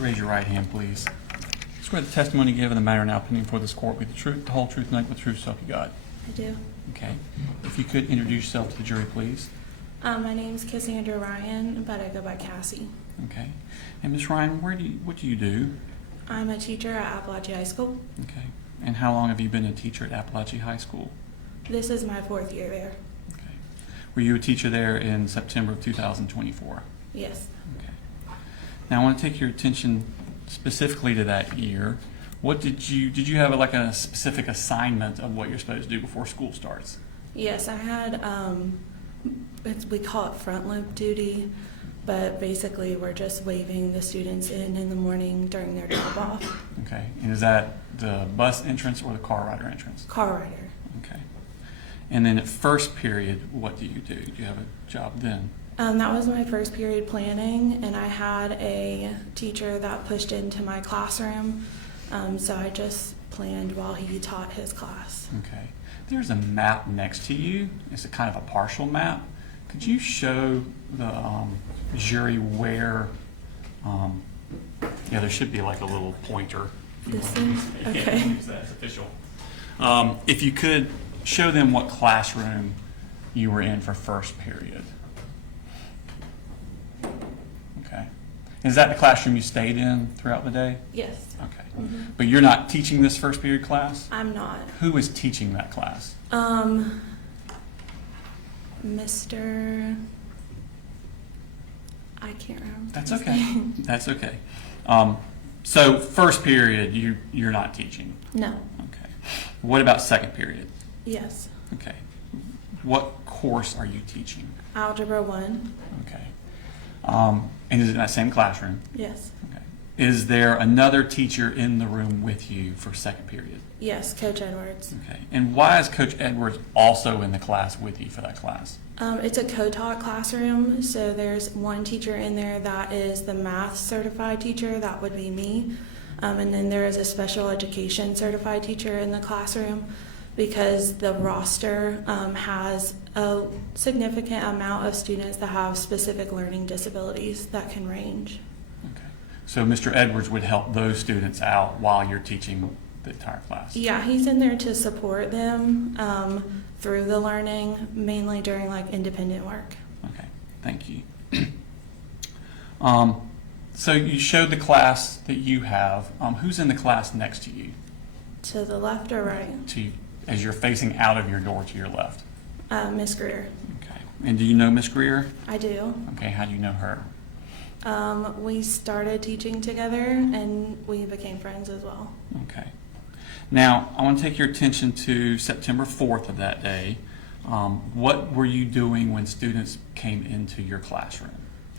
Raise your right hand, please. Swear the testimony given in the matter now pending before this court be the truth, the whole truth, and nothing but the truth, so help you God. I do. Okay. If you could introduce yourself to the jury, please. My name's Cassandra Ryan, but I go by Cassie. Okay. And Ms. Ryan, what do you do? I'm a teacher at Apalachee High School. Okay. And how long have you been a teacher at Apalachee High School? This is my 4th year there. Okay. Were you a teacher there in September of 2024? Yes. Okay. Now I want to take your attention specifically to that year. What did you have like a specific assignment of what you're supposed to do before school starts? Yes, I had, we call it front loop duty, but basically we're just waving the students in the morning during their drop off. Okay. And is that the bus entrance or the car rider entrance? Car rider. Okay. And then at first period, what do you do? Do you have a job then? That was my first period planning, and I had a teacher that pushed into my classroom, so I just planned while he taught his class. Okay. There's a map next to you. It's a kind of a partial map. Could you show the jury where, yeah, there should be like a little pointer. This thing? Okay. That's official. If you could show them what classroom you were in for first period. Okay. Is that the classroom you stayed in throughout the day? Yes. Okay. Mm-hmm. But you're not teaching this first period class? I'm not. Who is teaching that class? Mr. I can't remember. That's his okay. name. That's okay. So first period, you're not teaching? No. Okay. What about second period? Yes. Okay. What course are you teaching? Algebra 1. Okay. And is it in that same classroom? Yes. Okay. Is there another teacher in the room with you for second period? Yes, Coach Edwards. Okay. And why is Coach Edwards also in the class with you for that class? It's a co-taught classroom, so there's one teacher in there that is the math certified teacher, that would be me, and then there is a special education certified teacher in the classroom because the roster has a significant amount of students that have specific learning disabilities that can range. Okay. So Mr. Edwards would help those students out while you're teaching the entire class? Yeah, he's in there to support them through the learning, mainly during like independent work. Okay, thank you. So you showed the class that you have. Who's in the class next to you? To the left or right? As you're facing out of your door to your left. Miss Greer. Okay. And do you know Miss Greer? I do. Okay, how do you know her? We started teaching together and we became friends as well. Okay. Now, I want to take your attention to September 4th of that day. What were you doing when students came into your classroom?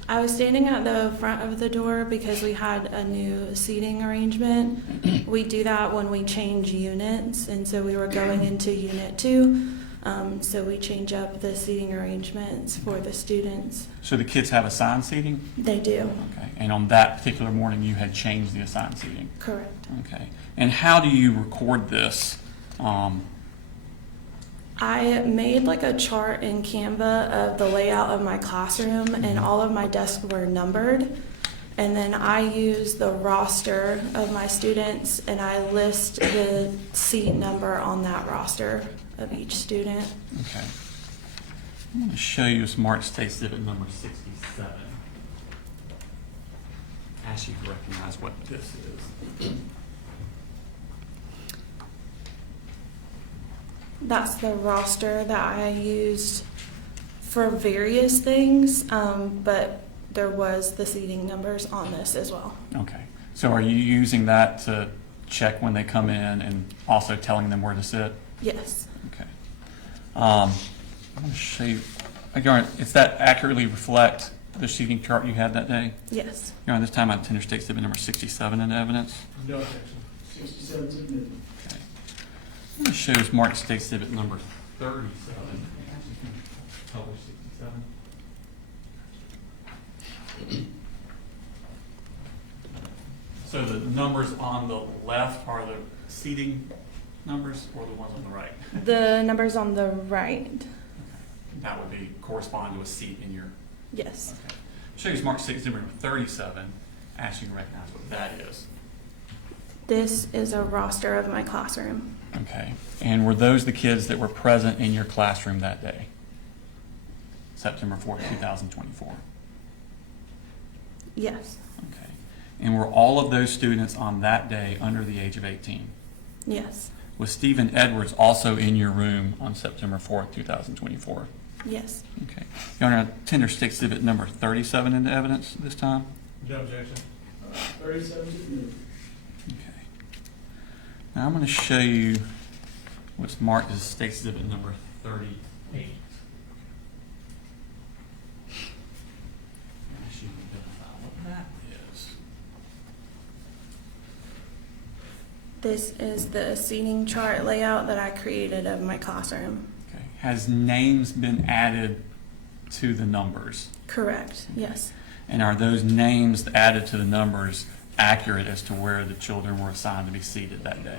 I was standing at the front of the door because we had a new seating arrangement. We do that when we change units, and so we were going into Unit 2, so we change up the seating arrangements for the students. So the kids have assigned seating? They do. Okay. And on that particular morning, you had changed the assigned seating? Correct. Okay. And how do you record this? I made like a chart in Canva of the layout of my classroom, and all of my desks were numbered. And then I use the roster of my students and I list the seat number on that roster of each student. Okay. I'm going to show you Smart State Exhibit number 67. Ask you to recognize what this is. That's the roster that I used for various things, but there was the seating numbers on this as well. Okay. So are you using that to check when they come in and also telling them where to sit? Yes. Okay. I'm going to show you. Again, does that accurately reflect the seating chart you had that day? Yes. Your Honor, this time I have Tender State Exhibit number 67 in evidence. No objection. 67 submitted. Okay. I'm going to show you Smart State Exhibit number 37. Published 67. So the numbers on the left are the seating numbers or the ones on the right? The numbers on the right. Okay. That would be correspond to a seat in your. Yes. Okay. Show you Smart State Exhibit number 37. ask you to recognize what that is. This is a roster of my classroom. Okay. And were those the kids that were present in your classroom that day? September 4th, 2024. Yes. Okay. And were all of those students on that day under the age of 18? Yes. Was Stephen Edwards also in your room on September 4th, 2024? Yes. Okay. Your Honor, I tender State Exhibit number 37 into evidence this time. No objection. 37 is admitted. Okay. Now I'm going to show you what's marked as State Exhibit number 38. Ask you to identify what that is. This is the seating chart layout that I created of my classroom. Okay. Has names been added to the numbers? Correct. Yes. And are those names added to the numbers accurate as to where the children were assigned to be seated that day?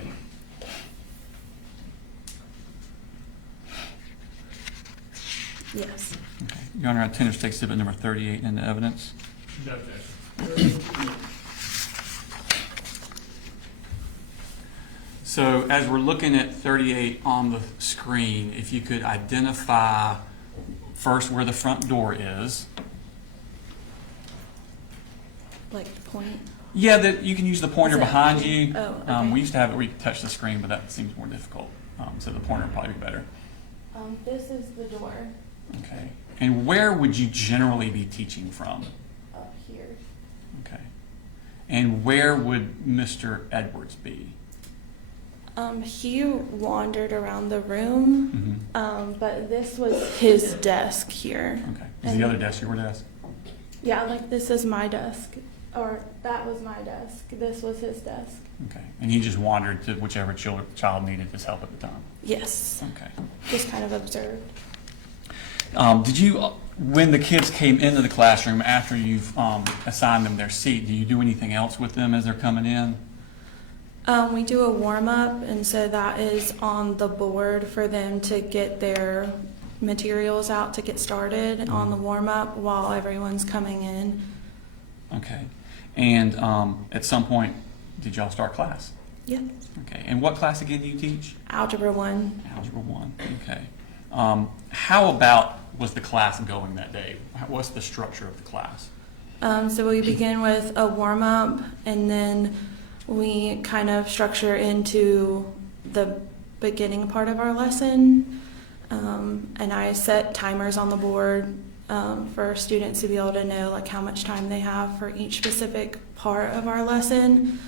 Yes. Okay. Your Honor, I tender State Exhibit number 38 into evidence. No objection. So as we're looking at 38 on the screen, if you could identify first where the front door is. Like the point. Yeah, that you can use the pointer Is that- behind you. Oh, okay. We used to have it where you could touch the screen, but that seems more difficult. So the pointer would probably be better. This is the door Okay. And where would you generally be teaching from? up here. Okay. And where would Mr. Edwards be? He wandered around the room, but this was his desk here. Okay. Is the other desk your desk? Yeah, like this is my desk, or that was my desk. This was his desk. Okay. And he just wandered to whichever child needed his help at the time? Yes, Okay. just kind of observed. Did you, when the kids came into the classroom after you've assigned them their seat, do you do anything else with them as they're coming in? We do a warm up, and so that is on the board for them to get their materials out to get started on the warm up while everyone's coming in. Okay. And at some point, did y'all start class? Yeah. Okay. And what class again do you teach? Algebra 1. Algebra 1. Okay. How about was the class going that day? What's the structure of the class? So we begin with a warm up, and then we kind of structure into the beginning part of our lesson. And I set timers on the board for students to be able to know like how much time they have for each specific part of our lesson.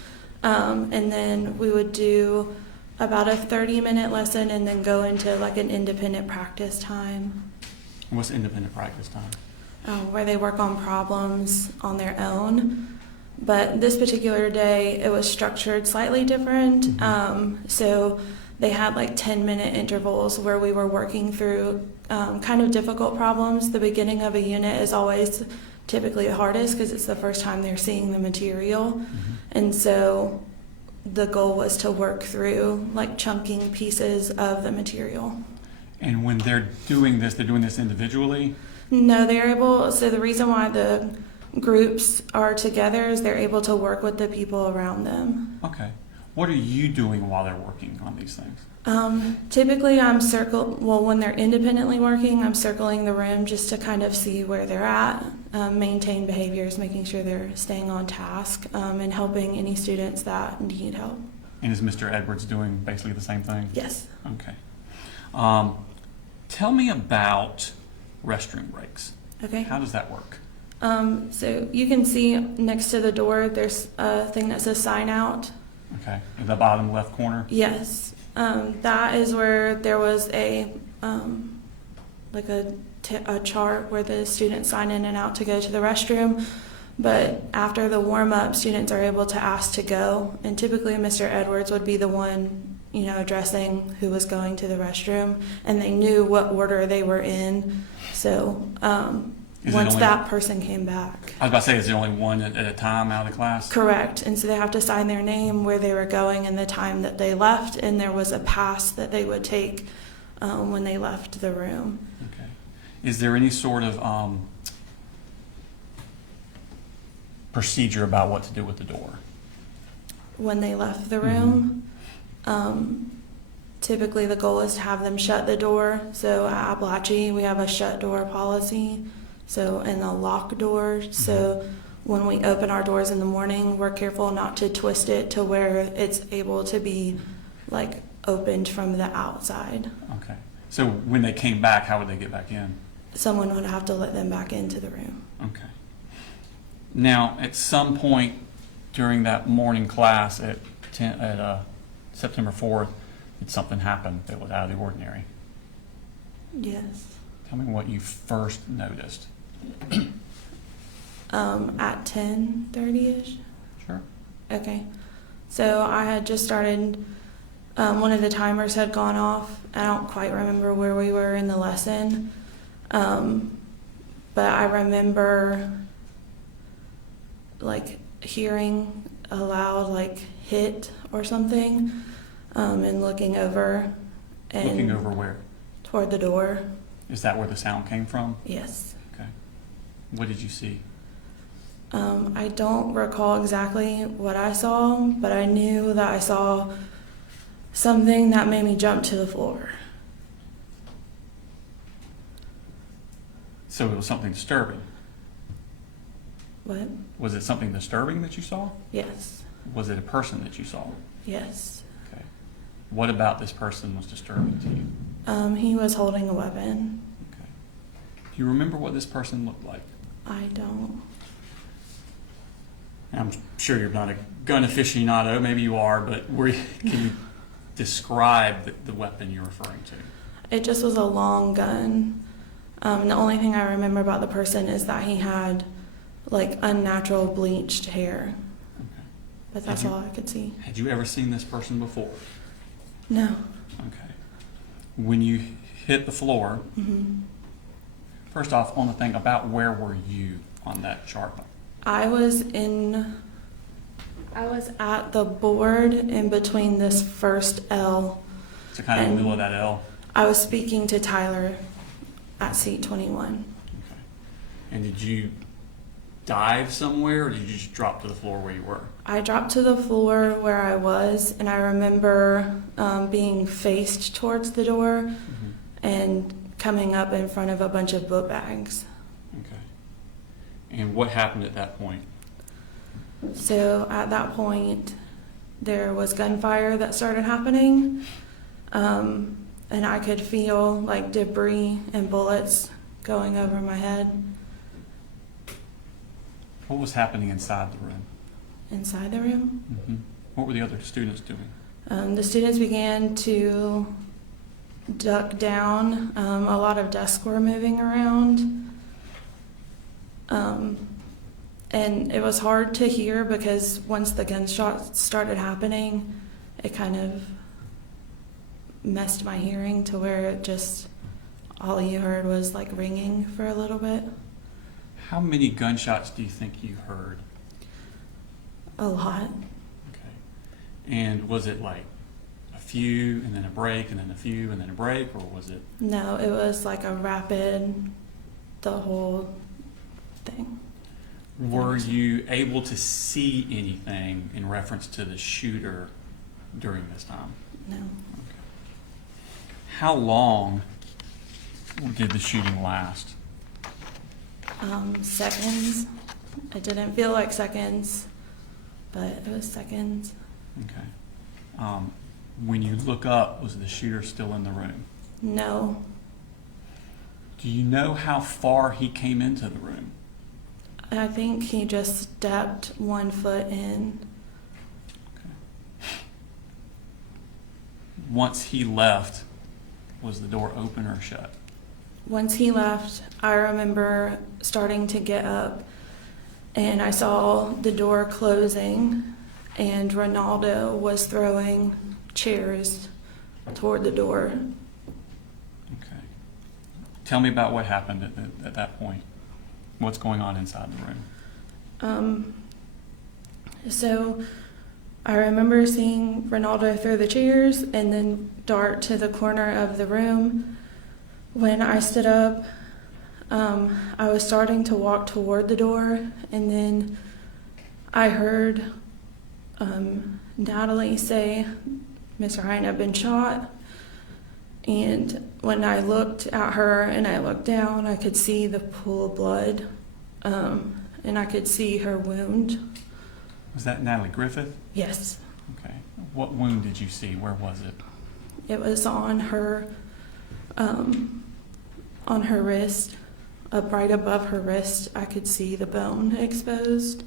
And then we would do about a 30-minute lesson and then go into like an independent practice time. What's independent practice time? Where they work on problems on their own. But this particular day, it was structured slightly different. So they had like 10-minute intervals where we were working through kind of difficult problems. The beginning of a unit is always typically the hardest because it's the first time they're seeing the material. And so the goal was to work through like chunking pieces of the material. And when they're doing this individually? No, they're able, so the reason why the groups are together is they're able to work with the people around them. Okay. What are you doing while they're working on these things? Typically when they're independently working, I'm circling the room just to kind of see where they're at, maintain behaviors, making sure they're staying on task, and helping any students that need help. And is Mr. Edwards doing basically the same thing? Yes. Okay. Tell me about restroom breaks. Okay. How does that work? So you can see next to the door, there's a thing that says sign out. Okay. In the bottom left corner? Yes. That is where there was a chart where the students sign in and out to go to the restroom. But after the warm-up, students are able to ask to go. And typically Mr. Edwards would be the one, addressing who was going to the restroom. And they knew what order they were in. So once that person came back. I was about to say, is there only one at a time out of the class? Correct. And so they have to sign their name, where they were going, and the time that they left. And there was a pass that they would take when they left the room. Okay. Is there any sort of procedure about what to do with the door? When they left the room, typically the goal is to have them shut the door. So at Apalachee, we have a shut door policy, so and a lock door. So when we open our doors in the morning, we're careful not to twist it to where it's able to be like opened from the outside. Okay. So when they came back, how would they get back in? Someone would have to let them back into the room. Okay. Now, at some point during that morning class at September 4th, did something happen that was out of the ordinary? Yes. Tell me what you first noticed. At 10:30ish. Sure. Okay. So I had just started, one of the timers had gone off. I don't quite remember where we were in the lesson. But I remember like hearing a loud like hit or something, and looking over and Looking over where? toward the door. Is that where the sound came from? Yes. Okay. What did you see? I don't recall exactly what I saw, but I knew that I saw something that made me jump to the floor. So it was something disturbing. What? Was it something disturbing that you saw? Yes. Was it a person that you saw? Yes. Okay. What about this person was disturbing to you? He was holding a weapon. Okay. Do you remember what this person looked like? I don't. I'm sure you're not a gun aficionado. Maybe you are, but can you describe the weapon you're referring to? It just was a long gun. The only thing I remember about the person is that he had like unnatural bleached hair. Okay. But that's all I could see. Had you ever seen this person before? No. Okay. When you hit the floor, first off, on the thing about where were you on that chart? I was at the board in between this first L. So kind of in the middle of that L? I was speaking to Tyler at seat 21. Okay. And did you dive somewhere, or did you just drop to the floor where you were? I dropped to the floor where I was, and I remember being faced towards the door and coming up in front of a bunch of book bags. Okay. And what happened at that point? So at that point, there was gunfire that started happening, and I could feel like debris and bullets going over my head. What was happening inside the room? Inside the room, What were the other students doing? the students began to duck down. A lot of desks were moving around. And it was hard to hear because once the gunshots started happening, it kind of messed my hearing to where it just, all you heard was like ringing for a little bit. How many gunshots do you think you heard? A lot. Okay. And was it like a few and then a break and then a few and then a break, or was it? No, it was like a rapid, the whole thing. Were you able to see anything in reference to the shooter during this time? No. Okay. How long did the shooting last? Seconds. It didn't feel like seconds, but it was seconds. Okay. When you look up, was the shooter still in the room? No. Do you know how far he came into the room? I think he just stepped 1 foot in. Okay. Once he left, was the door open or shut? Once he left, I remember starting to get up, and I saw the door closing, and Ronaldo was throwing chairs toward the door. Okay. Tell me about what happened at that point. What's going on inside the room? So I remember seeing Ronaldo throw the chairs and then dart to the corner of the room. When I stood up, I was starting to walk toward the door, and then I heard Natalie say Mr. Ryan had been shot. And when I looked at her and I looked down, I could see the pool of blood, and I could see her wound. Was that Natalie Griffith? Yes, Okay. What wound did you see? Where was it? it was on her wrist, up right above her wrist. I could see the bone exposed.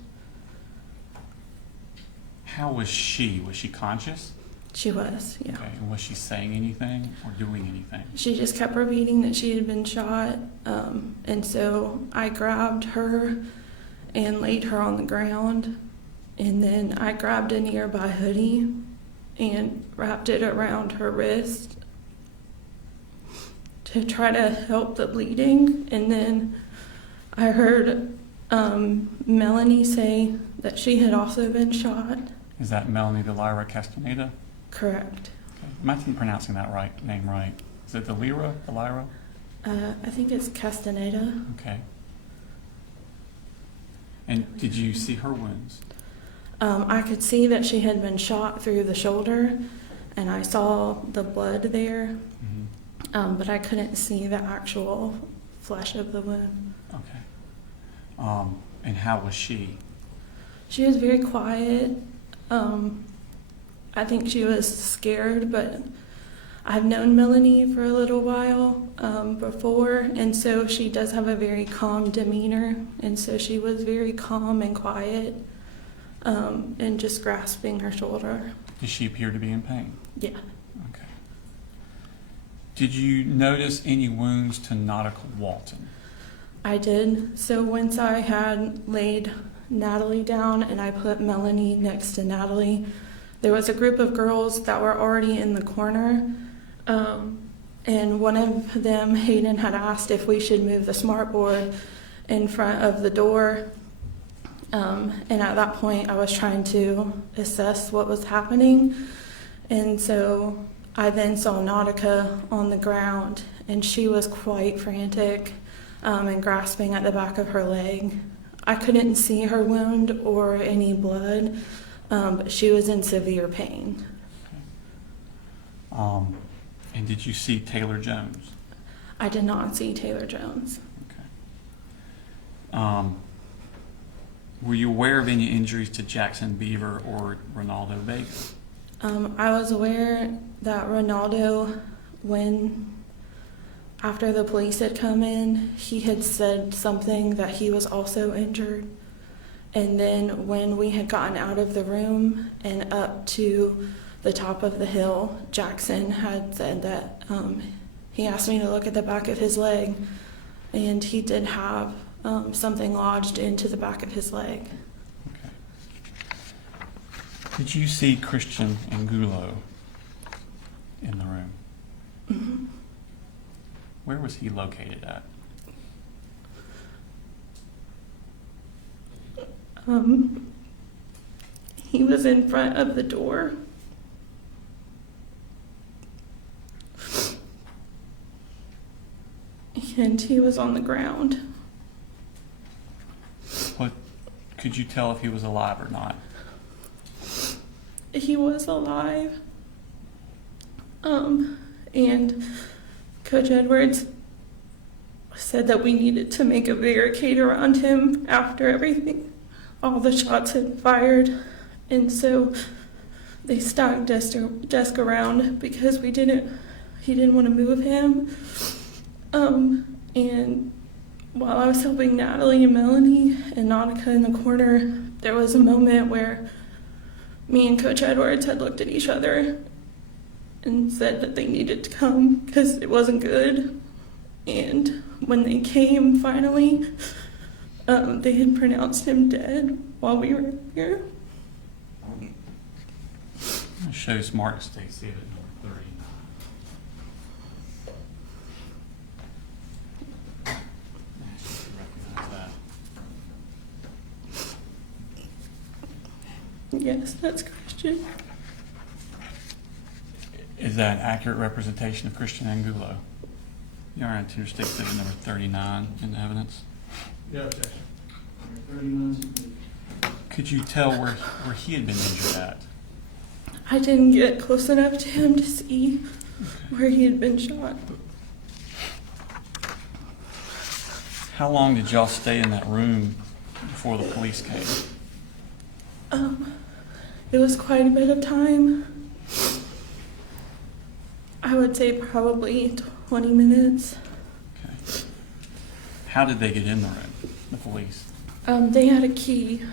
How was she? Was she conscious? She was, yeah. Okay. And was she saying anything or doing anything? She just kept repeating that she had been shot, and so I grabbed her and laid her on the ground, and then I grabbed a nearby hoodie and wrapped it around her wrist to try to help the bleeding. And then I heard Melanie say that she had also been shot. Is that Melanie Delira Castaneda? Correct. Okay. Am I pronouncing that name right? Is it Delira? I think it's Castaneda. Okay. And did you see her wounds? I could see that she had been shot through the shoulder, and I saw the blood there, but I couldn't see the actual flesh of the wound. Okay. And how was she? She was very quiet. I think she was scared, but I've known Melanie for a little while before, and so she does have a very calm demeanor, and so she was very calm and quiet, and just grasping her shoulder. Did she appear to be in pain? Yeah. Okay. Did you notice any wounds to Nautica Walton? I did. So once I had laid Natalie down and I put Melanie next to Natalie, there was a group of girls that were already in the corner, and one of them, Hayden, had asked if we should move the smartboard in front of the door, and at that point I was trying to assess what was happening, and so I then saw Nautica on the ground, and she was quite frantic and grasping at the back of her leg. I couldn't see her wound or any blood, but she was in severe pain. Okay. And did you see Taylor Jones? I did not see Taylor Jones. Okay. Were you aware of any injuries to Jackson Beaver or Ronaldo Vega? I was aware that Ronaldo, after the police had come in, he had said something that he was also injured. And then when we had gotten out of the room and up to the top of the hill, Jackson had said that he asked me to look at the back of his leg, and he did have something lodged into the back of his leg. Okay. Did you see Christian Angulo in the room? Mm-hmm. Where was he located at? He was in front of the door. And he was on the ground. What could you tell if he was alive or not? He was alive. And Coach Edwards said that we needed to make a barricade around him after everything, all the shots had fired. And so they stacked desk around because he didn't want to move him. And while I was helping Natalie and Melanie and Nautica in the corner, there was a moment where me and Coach Edwards had looked at each other and said that they needed to come because it wasn't good. And when they came finally, they had pronounced him dead while we were here. It shows Mark Stacy at number 39. Recognize that. Yes, that's Christian. Is that an accurate representation of Christian Angulo? You are on Interstate Exhibit number 39 in the evidence. No objection. 39. Could you tell where he had been injured at? I didn't get close enough to him to see where he had been shot. How long did y'all stay in that room before the police came? It was quite a bit of time. I would say probably 20 minutes. Okay. How did they get in the room, the police? They had a key.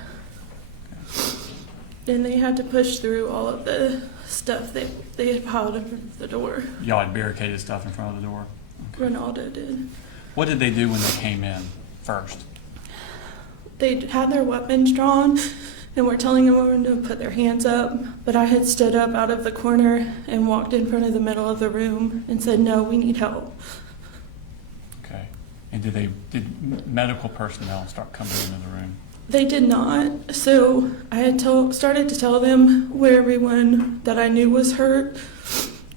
And they had to push through all of the stuff they had piled in front of the door. Y'all had barricaded stuff in front of the door? Okay. Ronaldo did. What did they do when they came in first? They had their weapons drawn and were telling everyone to put their hands up, but I had stood up out of the corner and walked in front of the middle of the room and said, "No, we need help." Okay. And did medical personnel start coming into the room? They did not. So I had started to tell them where everyone that I knew was hurt.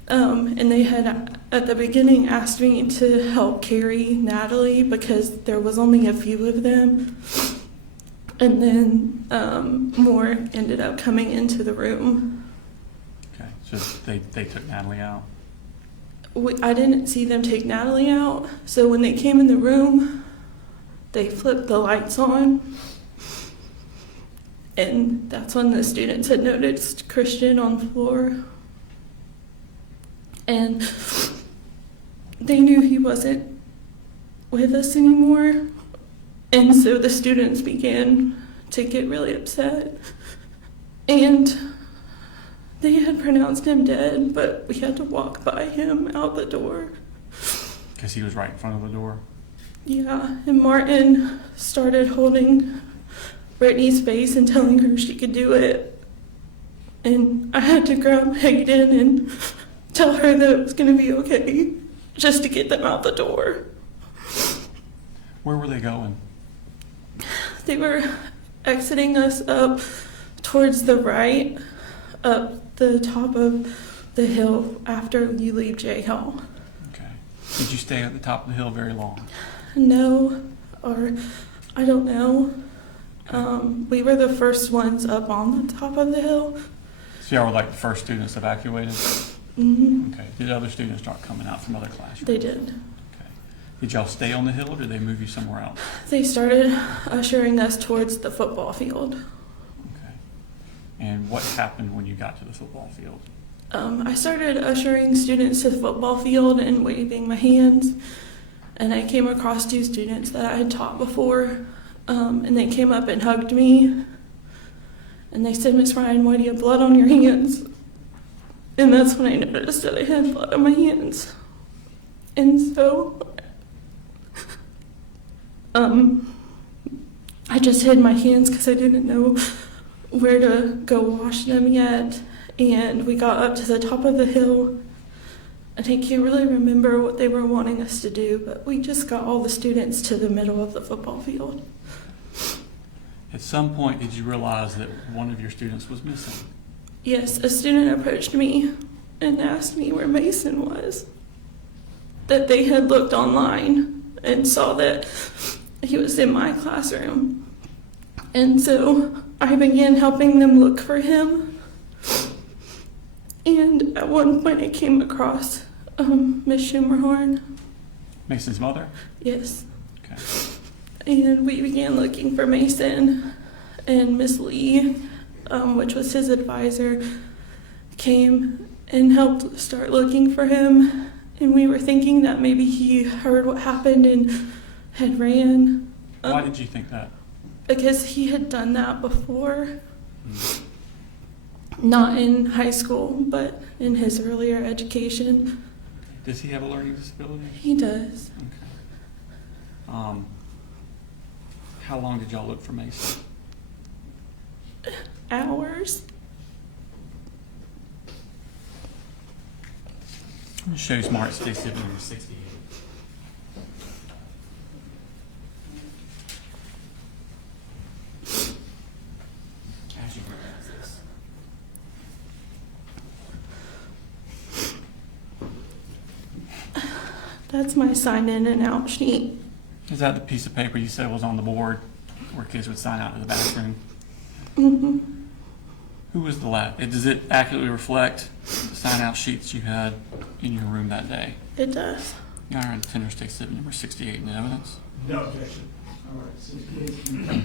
And they had, at the beginning, asked me to help carry Natalie because there was only a few of them. And then more ended up coming into the room. Okay. So they took Natalie out? I didn't see them take Natalie out. So when they came in the room, they flipped the lights on. And that's when the students had noticed Christian on the floor. And they knew he wasn't with us anymore. And so the students began to get really upset. And they had pronounced him dead, but we had to walk by him out the door. Because he was right in front of the door? Yeah, and Martin started holding Brittany's face and telling her she could do it. And I had to grab Hayden and tell her that it was going to be okay, just to get them out the door. Where were they going? They were exiting us up towards the right, up the top of the hill after you leave J Hall. Okay. Did you stay at the top of the hill very long? No, or I don't know. We were the first ones up on the top of the hill. So y'all were like the first students evacuated? Mm-hmm. Okay. Did other students start coming out from other classrooms? They did. Okay. Did y'all stay on the hill or did they move you somewhere else? They started ushering us towards the football field. Okay. And what happened when you got to the football field? I started ushering students to the football field and waving my hands. And I came across two students that I had taught before. And they came up and hugged me. And they said, "Miss Ryan, why do you have blood on your hands?" And that's when I noticed that I had blood on my hands. And so, I just hid my hands because I didn't know where to go wash them yet. And we got up to the top of the hill. And I can't really remember what they were wanting us to do, but we just got all the students to the middle of the football field. At some point, did you realize that one of your students was missing? Yes, a student approached me and asked me where Mason was. That they had looked online and saw that he was in my classroom. And so I began helping them look for him. And at one point I came across Miss Schumerhorn. Mason's mother? Yes. Okay. And we began looking for Mason, and Miss Lee, which was his advisor, came and helped start looking for him. And we were thinking that maybe he heard what happened and had ran. Why did you think that? Because he had done that before. Not in high school, but in his earlier education. Does he have a learning disability? He does. Okay. How long did y'all look for Mason? Hours. It shows Mark Stacy number 68. As you realize this. That's my sign in and out sheet. Is that the piece of paper you said was on the board where kids would sign out to the bathroom? Mhm. Who was the last? Does it accurately reflect the sign-out sheets you had in your room that day? It does. Your Honor, Tender State Exhibit number 68 in evidence. No objection. All right, 68.